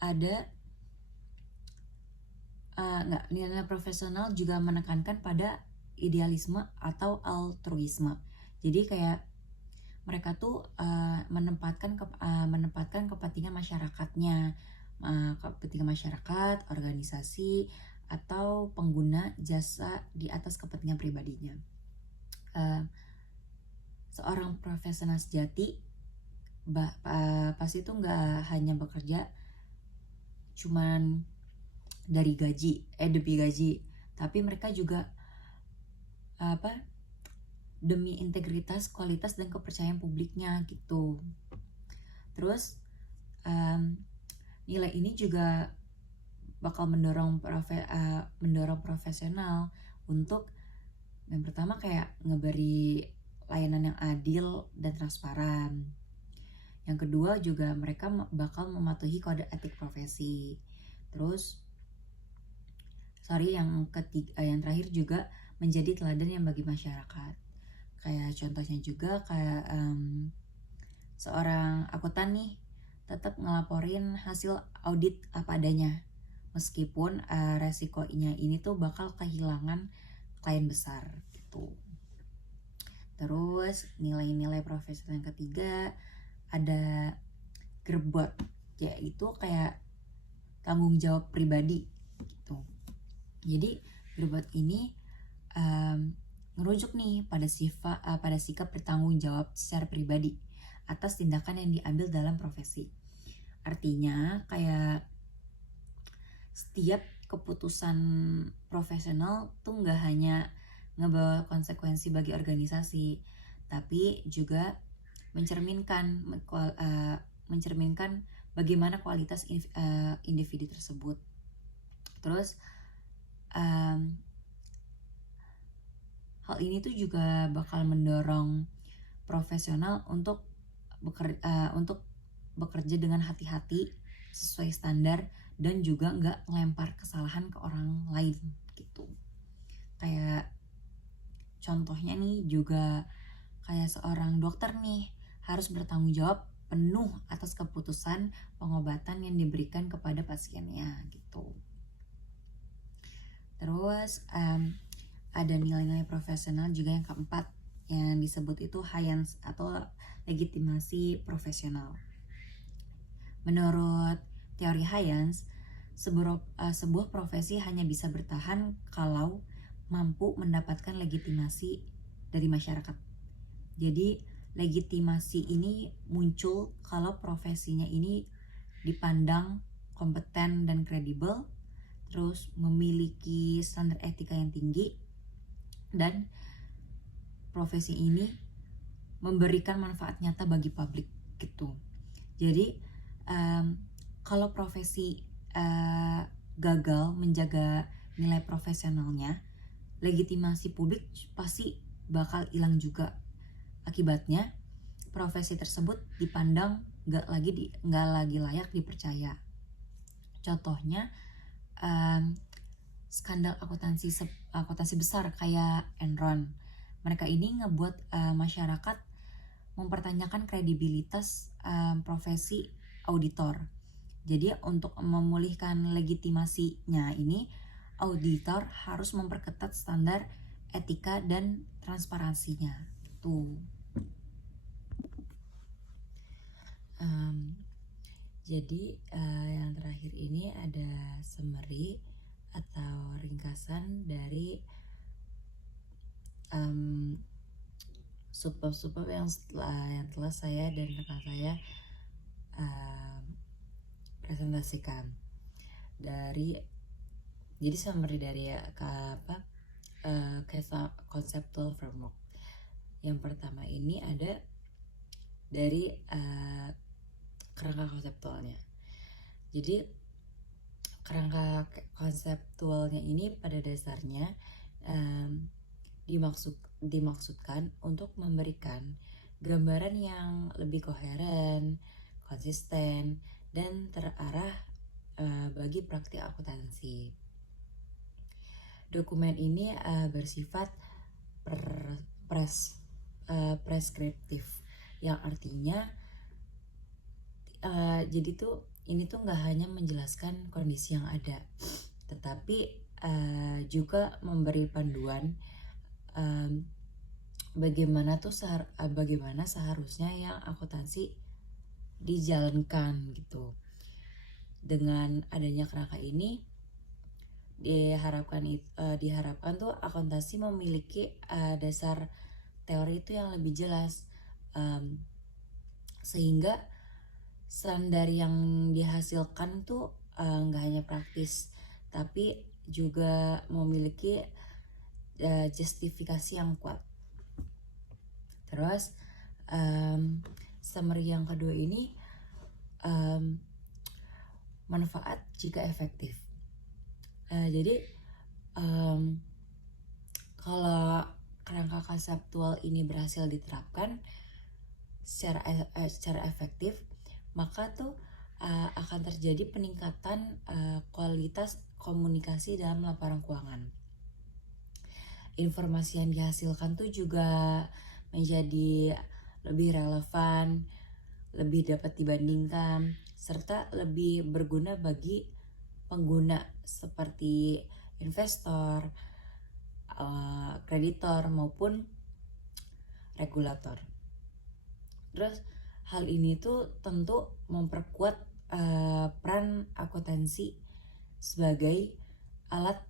ada nilai profesional juga menekankan pada idealisme atau altruisme. Jadi kayak mereka tuh menempatkan kepentingan masyarakatnya, kepentingan masyarakat, organisasi, atau pengguna jasa di atas kepentingan pribadinya. Seorang profesional sejati pasti tuh nggak hanya bekerja cuman demi gaji, tapi mereka juga demi integritas, kualitas, dan kepercayaan publiknya gitu. Terus nilai ini juga bakal mendorong profesional untuk yang pertama kayak ngeberi layanan yang adil dan transparan. Yang kedua juga mereka bakal mematuhi kode etik profesi. Terus yang terakhir juga menjadi teladan yang bagi masyarakat. Kayak contohnya juga kayak seorang akuntan nih tetap ngelaporin hasil audit apa adanya, meskipun resikonya ini tuh bakal kehilangan klien besar gitu. Terus nilai-nilai profesional yang ketiga ada gerbot, yaitu kayak tanggung jawab pribadi gitu. Jadi gerbot ini merujuk nih pada sikap bertanggung jawab secara pribadi atas tindakan yang diambil dalam profesi. Artinya kayak setiap keputusan profesional tuh nggak hanya ngebawa konsekuensi bagi organisasi, tapi juga mencerminkan bagaimana kualitas individu tersebut. Terus hal ini tuh juga bakal mendorong profesional untuk bekerja dengan hati-hati sesuai standar dan juga nggak ngelempar kesalahan ke orang lain gitu. Kayak contohnya nih juga kayak seorang dokter nih harus bertanggung jawab penuh atas keputusan pengobatan yang diberikan kepada pasiennya gitu. Terus ada nilai-nilai profesional juga yang keempat yang disebut itu Hayans atau legitimasi profesional. Menurut teori Hayans, sebuah profesi hanya bisa bertahan kalau mampu mendapatkan legitimasi dari masyarakat. Jadi legitimasi ini muncul kalau profesinya ini dipandang kompeten dan kredibel, terus memiliki standar etika yang tinggi, dan profesi ini memberikan manfaat nyata bagi publik gitu. Jadi kalau profesi gagal menjaga nilai profesionalnya, legitimasi publik pasti bakal hilang juga. Akibatnya profesi tersebut dipandang nggak lagi layak dipercaya. Contohnya skandal akuntansi besar kayak Enron. Mereka ini ngebuat masyarakat mempertanyakan kredibilitas profesi auditor. Jadi untuk memulihkan legitimasinya ini, auditor harus memperketat standar etika dan transparansinya. Tuh. Jadi yang terakhir ini ada summary atau ringkasan dari subbab yang telah saya dan rekan saya presentasikan. Jadi summary dari conceptual framework. Yang pertama ini ada dari kerangka konseptualnya. Jadi kerangka konseptualnya ini pada dasarnya dimaksudkan untuk memberikan gambaran yang lebih koheren, konsisten, dan terarah bagi praktik akuntansi. Dokumen ini bersifat preskriptif, yang artinya jadi tuh ini tuh nggak hanya menjelaskan kondisi yang ada, tetapi juga memberi panduan bagaimana seharusnya yang akuntansi dijalankan gitu. Dengan adanya kerangka ini diharapkan tuh akuntansi memiliki dasar teori itu yang lebih jelas, sehingga standar yang dihasilkan tuh nggak hanya praktis, tapi juga memiliki justifikasi yang kuat. Terus summary yang kedua ini manfaat jika efektif. Jadi kalau kerangka konseptual ini berhasil diterapkan secara efektif, maka tuh akan terjadi peningkatan kualitas komunikasi dalam laporan keuangan. Informasi yang dihasilkan tuh juga menjadi lebih relevan, lebih dapat dibandingkan, serta lebih berguna bagi pengguna seperti investor, kreditor maupun regulator. Terus hal ini tuh tentu memperkuat peran akuntansi sebagai alat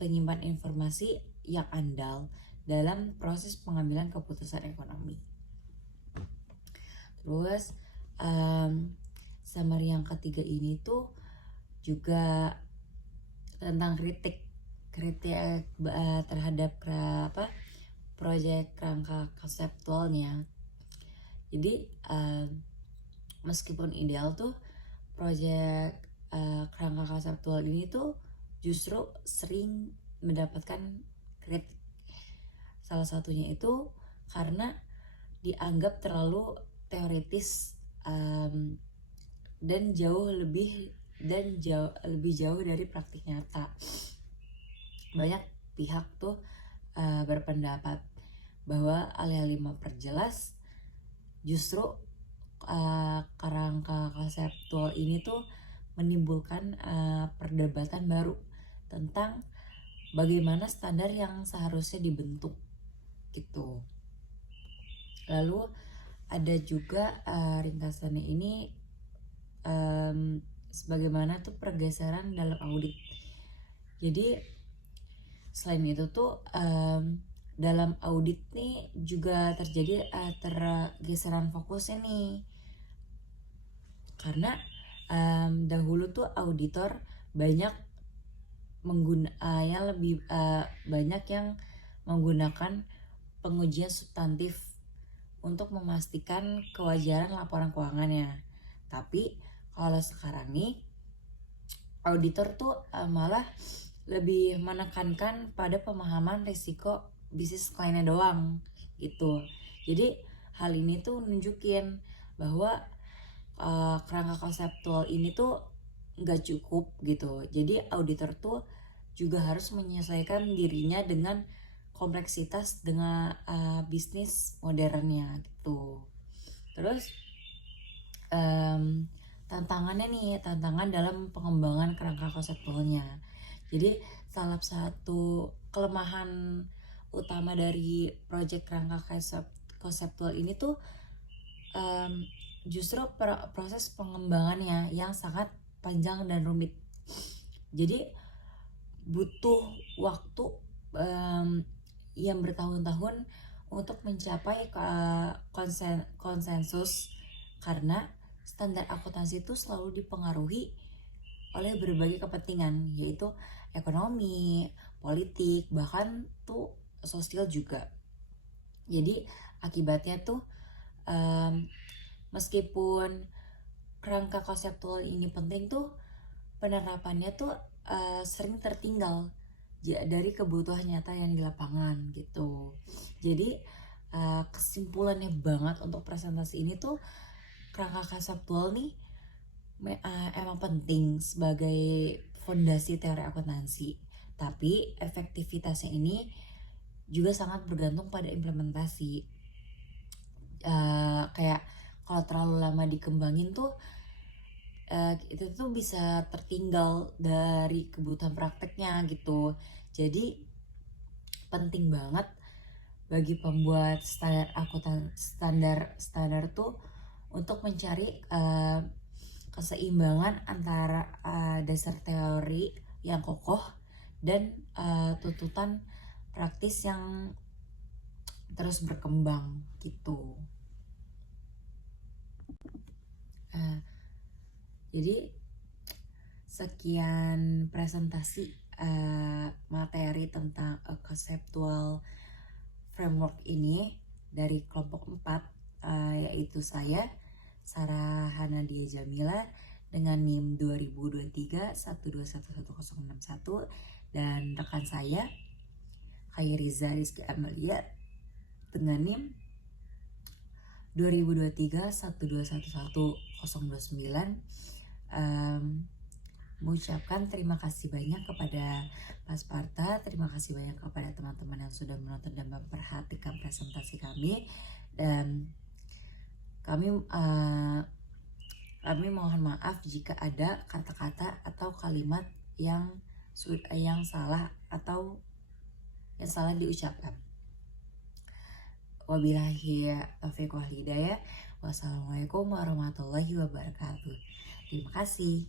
penyimpan informasi yang andal dalam proses pengambilan keputusan ekonomi. Terus summary yang ketiga ini tuh juga tentang kritik terhadap proyek kerangka konseptualnya. Jadi meskipun ideal tuh proyek kerangka konseptual ini tuh justru sering mendapatkan kritik. Salah satunya itu karena dianggap terlalu teoritis dan lebih jauh dari praktik nyata. Banyak pihak tuh berpendapat bahwa alih-alih memperjelas, justru kerangka konseptual ini tuh menimbulkan perdebatan baru tentang bagaimana standar yang seharusnya dibentuk gitu. Lalu ada juga ringkasannya ini sebagaimana tuh pergeseran dalam audit. Jadi selain itu tuh dalam audit nih juga terjadi pergeseran fokusnya nih, karena dahulu tuh auditor banyak banyak yang menggunakan pengujian substantif untuk memastikan kewajaran laporan keuangannya. Tapi kalau sekarang nih auditor tuh malah lebih menekankan pada pemahaman risiko bisnis kliennya doang gitu. Jadi hal ini tuh nunjukin bahwa kerangka konseptual ini tuh nggak cukup gitu. Jadi auditor tuh juga harus menyesuaikan dirinya dengan kompleksitas dengan bisnis modernnya gitu. Terus tantangan dalam pengembangan kerangka konseptualnya. Jadi salah satu kelemahan utama dari proyek kerangka konseptual ini tuh justru proses pengembangannya yang sangat panjang dan rumit. Jadi butuh waktu yang bertahun-tahun untuk mencapai konsensus, karena standar akuntansi itu selalu dipengaruhi oleh berbagai kepentingan, yaitu ekonomi, politik, bahkan tuh sosial juga. Jadi akibatnya tuh meskipun kerangka konseptual ini penting tuh, penerapannya tuh sering tertinggal dari kebutuhan nyata yang di lapangan gitu. Jadi kesimpulannya banget untuk presentasi ini tuh, kerangka konseptual nih emang penting sebagai fondasi teori akuntansi, tapi efektivitasnya ini juga sangat bergantung pada implementasi. Kayak kalau terlalu lama dikembangin tuh itu tuh bisa tertinggal dari kebutuhan prakteknya gitu. Jadi penting banget bagi pembuat standar tuh untuk mencari keseimbangan antara dasar teori yang kokoh dan tuntutan praktis yang terus berkembang gitu. Jadi sekian presentasi materi tentang conceptual framework ini dari kelompok 4, yaitu saya Sarah Hanadia Jamila dengan NIM 2023 1211061 dan rekan saya Khairiza Rizky Amelia dengan NIM 2023 1211029. Mengucapkan terima kasih banyak kepada Pak Sparta, terima kasih banyak kepada teman-teman yang sudah menonton dan memperhatikan presentasi kami, dan kami mohon maaf jika ada kata-kata atau kalimat yang salah atau yang salah diucapkan. Wabillahi taufiq wal hidayah. Wassalamualaikum warahmatullahi wabarakatuh. Terima kasih.